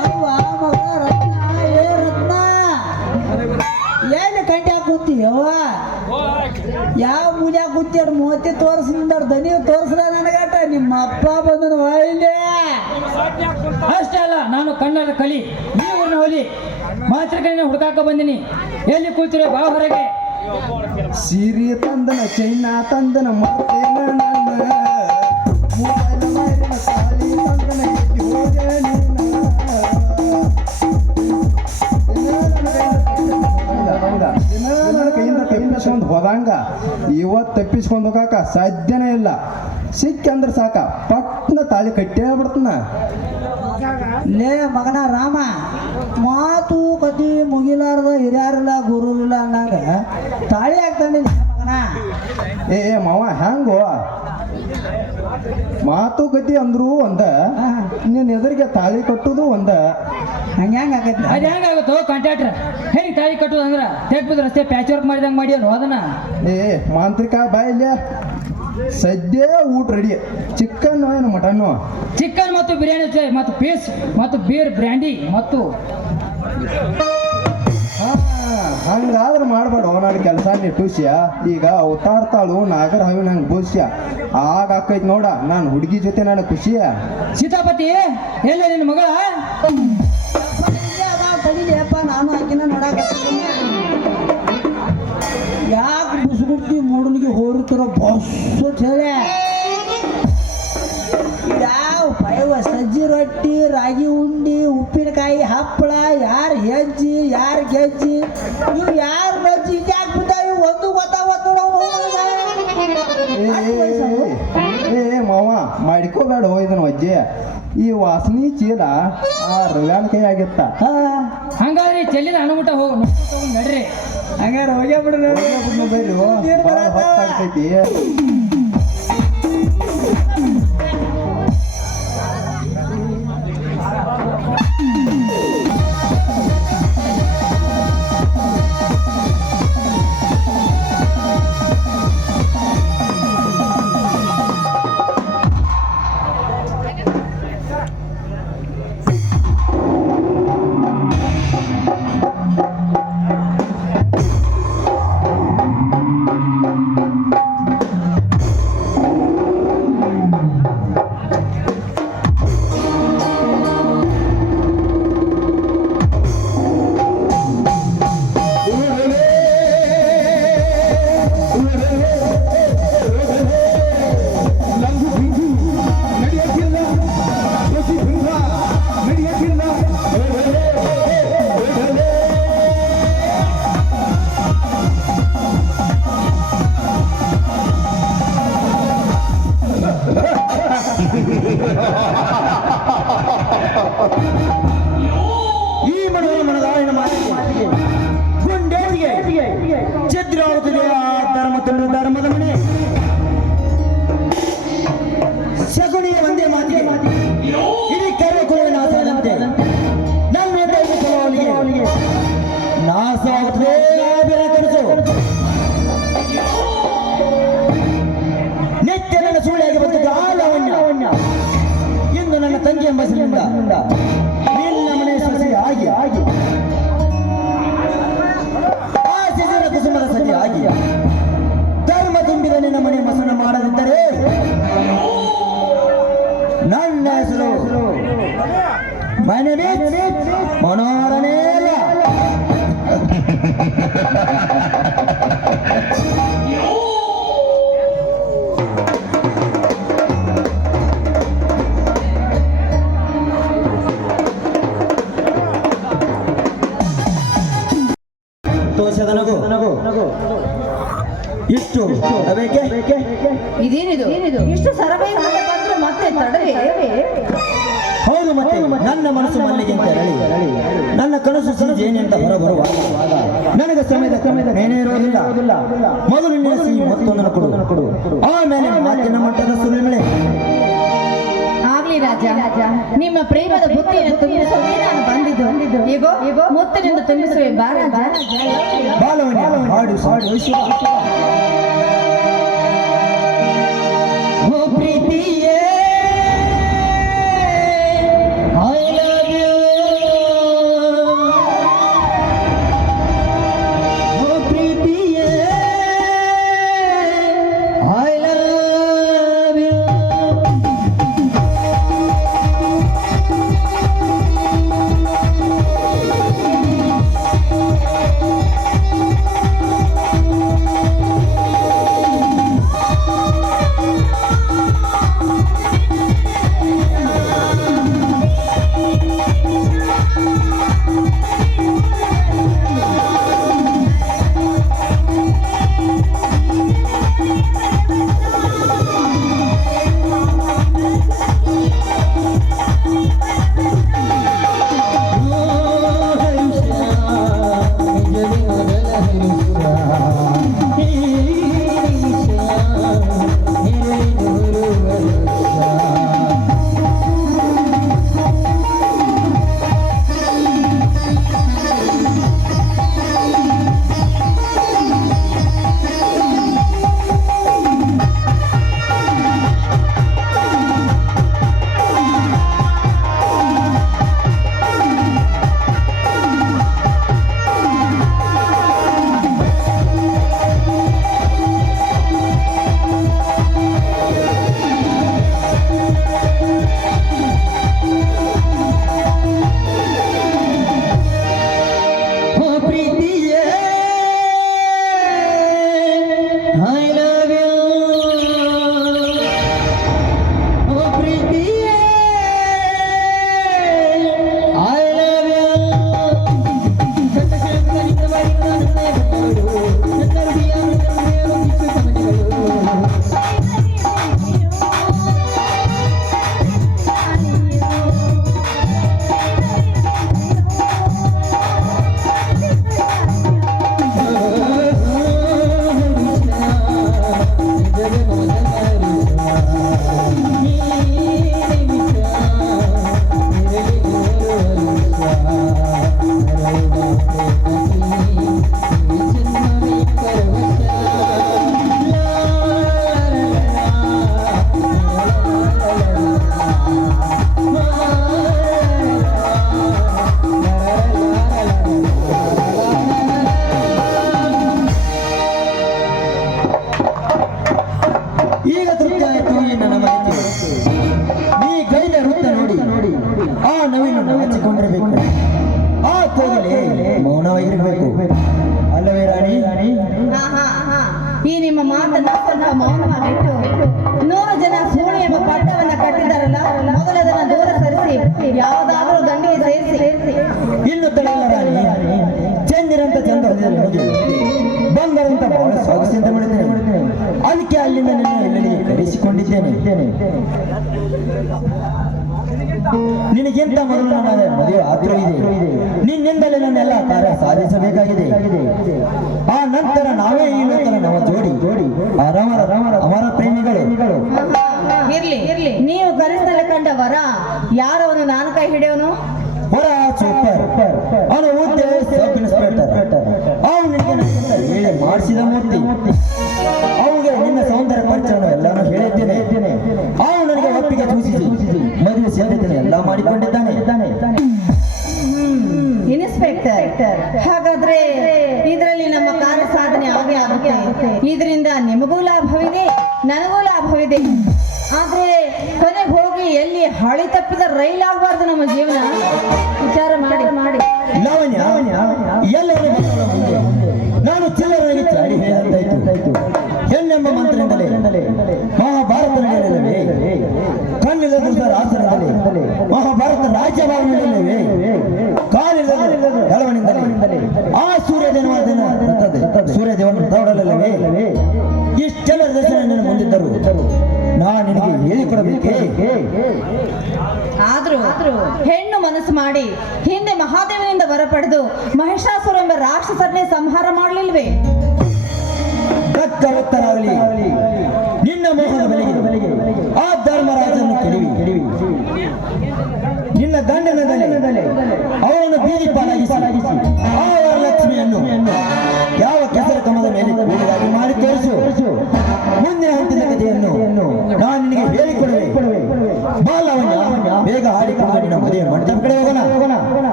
ಅವ್ವ ಮಗ ರತ್ನ ಏ ರತ್ನ ಎಲ್ಲಿ ಕಂಟ್ಯಾಗ ಕೂತಿ ಅವ್ವ ಯಾವ ಪೂಜಾ ಕೂತಿ ಅಡ್ ಮೂವತ್ತಿ ತೋರಿಸಿಂದ ದನಿ ತೋರಿಸ್ರ ನನಗಟ ನಿಮ್ಮ ಅಪ್ಪ ಬಂದನು ಅಷ್ಟೇ ಅಲ್ಲ, ನಾನು ಕನ್ನಡ ಕಲಿ. ನೀವು ಊರಿನ ಹೋಲಿ. ಮಾತ್ರಕನೇ ಹುಡುಕಾಕ ಬಂದಿನಿ. ಎಲ್ಲಿ ಕೂತಿರೋ ಬಾ ಹೊರಗೆ ಸೀರೆ ತಂದನ ಚೈನಾ ತಂದನ ಮತ್ತೆ ನನ್ನ? ಹೋದಂಗ ಇವತ್ತು ತಪ್ಪಿಸ್ಕೊಂಡು ಹೋಗಾಕ ಸಾಧ್ಯನೇ ಇಲ್ಲ. ಸಿಕ್ಕ ಅಂದ್ರೆ ಸಾಕ. ಪಟ್ನ ತಾಳಿ ಕಟ್ಟೇ ಬಿಡ್ತನ ಲೇ ಮಗನ ರಾಮ ಮಾತು ಕತಿ ಮುಗಿಲಾರ್ದ ಹಿರಿಯಾರಿಲ್ಲ ಗುರುರಿಲ್ಲ ಅನ್ನಂಗ ತಾಳಿ ಆಗ್ತಾನೆ ಮಗನ. ಏ ಏ ಮಾವ ಹ್ಯಾಂಗೋ? ಮಾತುಕತೆ ಅಂದ್ರು ಒಂದ ನಿನ್ನ ಎದುರಿಗೆ ತಾಳಿ ಕಟ್ಟುದು ಒಂದ. ಹಂಗ ಆಗತ್ತೆ ಆಗೈತಿ ಅದ್ ಹೆಂಗಾಗುತ್ತೋ ಕಾಂಟ್ರಾಕ್ಟರ್ ಹೇಗೆ ತಾಳಿ ಕಟ್ಟೋದು ಅಂದ್ರ? ತೆಗ್ಬಿದ್ ರಸ್ತೆ ಪ್ಯಾಚ್ ವರ್ಕ್ ಮಾಡಿದಂಗ ಮಾಡ್ಯಾರ ಅದನ್ನ? ಏ ಮಾಂತ್ರಿಕ ಬಾಯಿಲ್ಯ ಸದ್ಯ ಊಟ ರೆಡಿ ಚಿಕನ್ ಏನು ಮಟನ್ನು? ಚಿಕನ್ ಮತ್ತು ಬಿರಿಯಾನಿ ಮತ್ತು ಪೀಸ್ ಮತ್ತು ಬೀರ್ ಬ್ರ್ಯಾಂಡಿ ಮತ್ತು ಹಂಗಾದ್ರೆ ಮಾಡ್ಬೇಡ ನಾನು ಕೆಲಸ ನಿಟ್ಟುಸ್ಯ ಈಗ ಅವತಾರ್ತಾಳು ನಾಗರ ಹವಿ ನಂಗೆ ಬೋಸ್ಯ. ಆಗ ಹಾಕೈತ್ ನೋಡ ನಾನು ಹುಡುಗಿ ಜೊತೆ ನನಗೆ ಖುಷಿಯ. ಸೀತಾಪತಿ ಎಲ್ಲ ನಿನ್ನ ಮಗಳ? ತಡಿಲಿಯಪ್ಪ ನಾನು ಆಕಿನ ನೋಡಾಕ ಯಾಕೆ ಬಿಸ್ಬಿಡ್ತಿ ಮೂಡನಿಗೆ ಹೋರುತ್ತಿರೋ ಬಸ್ಸು ಹೇಳಿ ರೊಟ್ಟಿ ರಾಗಿ ಉಂಡಿ ಉಪ್ಪಿನಕಾಯಿ ಹಪ್ಪಳ ಯಾರು ಹೆಜ್ಜಿ ಯಾರು ಗೆಜ್ಜಿ? ಇವು ಯಾರು ಮಜ್ಜಿ? ಯಾಕೆ ಬಿದ್ದಾವು ಒಂದು ಗೊತ್ತಾವತ್ತು ಏ ಏ, ಏ ಮಾವ ಮಾಡ್ಕೋಬೇಡ ಇದನ್ನ ಅಜ್ಜಿ ಈ ವಾಸನಿ ಚೀಲ ಆ ರವ್ಯಾನ ಕೈ ಆಗಿತ್ತ. ಹಂಗಾದ್ರೆ ಚೆಲ್ಲಿನ ಅನುಮುಟ ಹೋಗು. ನೋಡ್ಕೊಂಡ್ ಹೋಗು ನಡ್ರಿ. ಹಂಗಾರ ಹೋಗ್ಯಾ ಬಿಡು ಮಸನ ಮಾಡದಿದ್ದರೆ ನನ್ನ ಹೆಸರು ಮನೆ ಮನೋರನೇ ಇಷ್ಟು ಇದೇನಿದು? ಇಷ್ಟು ಸರಬೇಕು ಬಂದ್ರೆ ಮತ್ತೆ ತಡವೇ? ಹೌದು ಮತ್ತೆ ನನ್ನ ಮನಸ್ಸು ಮಲ್ಲಿಗೆ ಅಂತ ಹೇಳಿ. ನನ್ನ ಕನಸು ಹೊರ ಹೊರಬರುವ ನನಗೆ ಸಮಯದ ಸಮಯದ ಏನೇ ಇರೋದಿಲ್ಲ. ಮೊದಲು ನೆನೆಸಿ ಮತ್ತೊಂದನ್ನು ಕೊಡು. ಆಮೇಲೆ ಮಾತಿನ ಮಟ್ಟದ ಸುರಿಮಳೆ. ಆಗ್ಲಿ ರಾಜ. ನಿಮ್ಮ ಪ್ರೇಮದ ಬುತ್ತಿಯನ್ನು ತುಂಬಿಸುವೇ ನಾನು ಬಂದಿದ್ದು. ಈಗೋ ಈಗೋ ಮುತ್ತಿನಿಂದ ತುಂಬಿಸುವೆ ಬಾ ರಾಜ. ಬಾಳು ಹಾಡು ಹಾಡು. ಆ ನವಿಲು ಹಚ್ಚಿಕೊಂಡಿರಬೇಕು. ಆ ಕೋಗಿಲೆ ಮೌನವಾಗಿರಬೇಕು. ಅಲ್ಲವೇ ರಾಣಿ? ಈ ನಿಮ್ಮ ಮಾತನ್ನ ಸ್ವಲ್ಪ ಮೌನವಾಗಿಟ್ಟು ನೂರು ಜನ ಸೂಳಿ ಎಂಬ ಪಟ್ಟವನ್ನ ಕಟ್ಟಿದಾರಲ್ಲ ಮೊದಲದನ್ನ ದೂರ ಸರಿಸಿ ಯಾವುದಾದ್ರೂ ದಂಡಿಗೆ ಸೇರಿಸಿ. ಇನ್ನು ತಡೆಯಲ್ಲ ರಾಣಿ. ಚಂದಿರಂತ ಚಂದ್ರ ಬಂದರಂತ ಬಹಳ ಸ್ವಾಗತಿಸಿಂದ ಮಾಡಿದ್ದೇನೆ. ಅದಕ್ಕೆ ಅಲ್ಲಿಂದ ನಿನ್ನ ಎಲ್ಲೆಲ್ಲಿ ಕರೆಸಿಕೊಂಡಿದ್ದೇನೆ ನಿನಗಿಂತ? ಮೊದಲು ನನ್ನ ಮದುವೆ ಆತುರ ಇದೆ ನಿನ್ನಿಂದಲೇ ನನ್ನೆಲ್ಲ ಕಾರ್ಯ ಸಾಧಿಸಬೇಕಾಗಿದೆ. ಆ ನಂತರ ನಾವೇ ಈ ನಂತರ ನಮ್ಮ ಜೋಡಿ. ಜೋಡಿ ರವರ ರಮರ ಅಮರ ಪ್ರೇಮಿಗಳು. ಇರ್ಲಿ ಇರ್ಲಿ. ನೀವು ಕನಸಿನಲ್ಲಿ ಕಂಡ ವರ ಯಾರವನು ನಾನು ಕೈ ಹಿಡಿಯೋನು? ಹೊರ ಇದರಿಂದ ನಿಮಗೂ ಲಾಭವಿದೆ, ನನಗೂ ಲಾಭವಿದೆ. ಆದ್ರೆ ಕೊನೆಗೆ ಹೋಗಿ ಎಲ್ಲಿ ಹಳಿ ತಪ್ಪಿದ ರೈಲ್ ಆಗಬಾರ್ದು ನಮ್ಮ ಜೀವನ? ವಿಚಾರ ಮಾಡಿ. ಮಾಡಿ ನಾನು ಮಹಾಭಾರತ ಮಹಾಭಾರತ ರಾಜ್ಯಭಾಗ ಆದ್ರೂ ಹೆಣ್ಣು ಮನಸ್ಸು ಮಾಡಿ ಹಿಂದೆ ಮಹಾದೇವನಿಂದ ವರ ಪಡೆದು ಮಹಿಷಾಸುರ ಎಂಬ ರಾಕ್ಷಸರನ್ನೇ ಸಂಹಾರ ಮಾಡಲಿಲ್ವೇ?